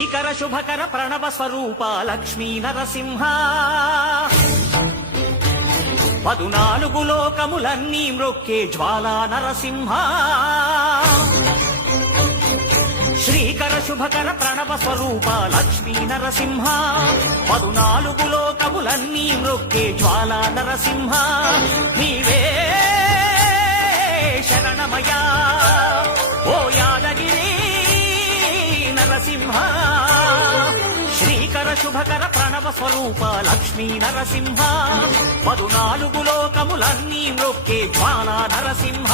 శ్రీకర శుభకర ప్రణవ స్వరూప లక్ష్మీ నరసింహ 14 లోకములన్నీ మ్రొక్కే జ్వాలా నరసింహ శ్రీకర శుభకర ప్రణవ స్వరూప లక్ష్మీ నరసింహ 14 లోకములన్నీ మ్రొక్కే జ్వాలా నరసింహ నీవే శరణమయ్యా ఓ యాదగిరి నరసింహ శ్రీకర శుభకర ప్రణవ స్వరూప లక్ష్మీ నరసింహ 14 లోకములన్నీ మ్రొక్కే జ్వాలా నరసింహ